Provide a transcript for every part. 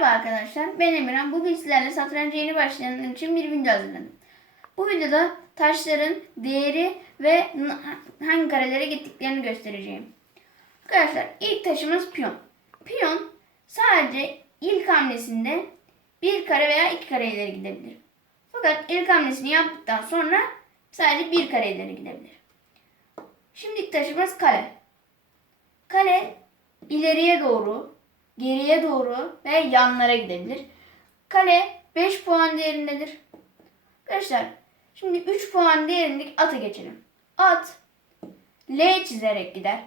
Merhaba arkadaşlar, ben Emirhan. Bugün sizlerle satranca yeni başlayanlar için bir video hazırladım. Bu videoda taşların değeri ve hangi karelere gittiklerini göstereceğim. Arkadaşlar ilk taşımız piyon. Piyon sadece ilk hamlesinde bir kare veya iki kare ileri gidebilir. Fakat ilk hamlesini yaptıktan sonra sadece bir kare ileri gidebilir. Şimdiki taşımız kale. Kale ileriye doğru, geriye doğru ve yanlara gidebilir. Kale 5 puan değerindedir. Arkadaşlar şimdi 3 puan değerindeki atı geçelim. At L çizerek gider.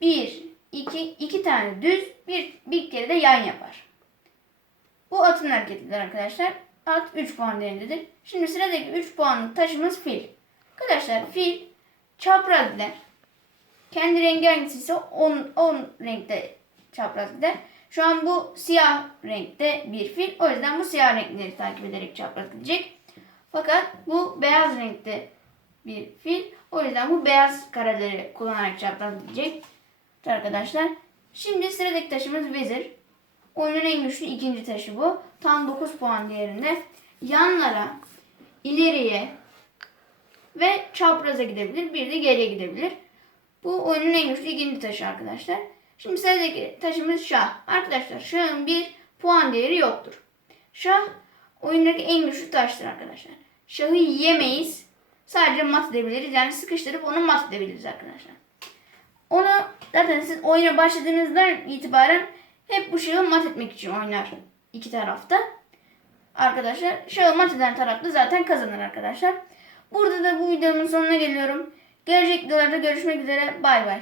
1, 2, 2 tane düz, bir, bir kere de yan yapar. Bu atın hareketidir arkadaşlar. At 3 puan değerindedir. Şimdi sıradaki 3 puanlık taşımız fil. Arkadaşlar fil çapraz gider. Kendi rengi hangisi ise 10 10 renkte çapraz gider. Şu an bu siyah renkte bir fil. O yüzden bu siyah renkleri takip ederek çapraz gidecek. Fakat bu beyaz renkte bir fil. O yüzden bu beyaz kareleri kullanarak çapraz gidecek. Arkadaşlar. Şimdi sıradaki taşımız vezir. Oyunun en güçlü ikinci taşı bu. Tam 9 puan değerinde. Yanlara, ileriye ve çapraza gidebilir. Bir de geriye gidebilir. Bu oyunun en güçlü ikinci taşı arkadaşlar. Şimdi sıradaki taşımız şah. Arkadaşlar şahın bir puan değeri yoktur. Şah oyundaki en güçlü taştır arkadaşlar. Şahı yiyemeyiz. Sadece mat edebiliriz. Yani sıkıştırıp onu mat edebiliriz arkadaşlar. Onu zaten siz oyuna başladığınızdan itibaren hep bu şahı mat etmek için oynar iki tarafta. Arkadaşlar şahı mat eden taraf da zaten kazanır arkadaşlar. Burada da bu videomun sonuna geliyorum. Gelecek videolarda görüşmek üzere. Bay bay.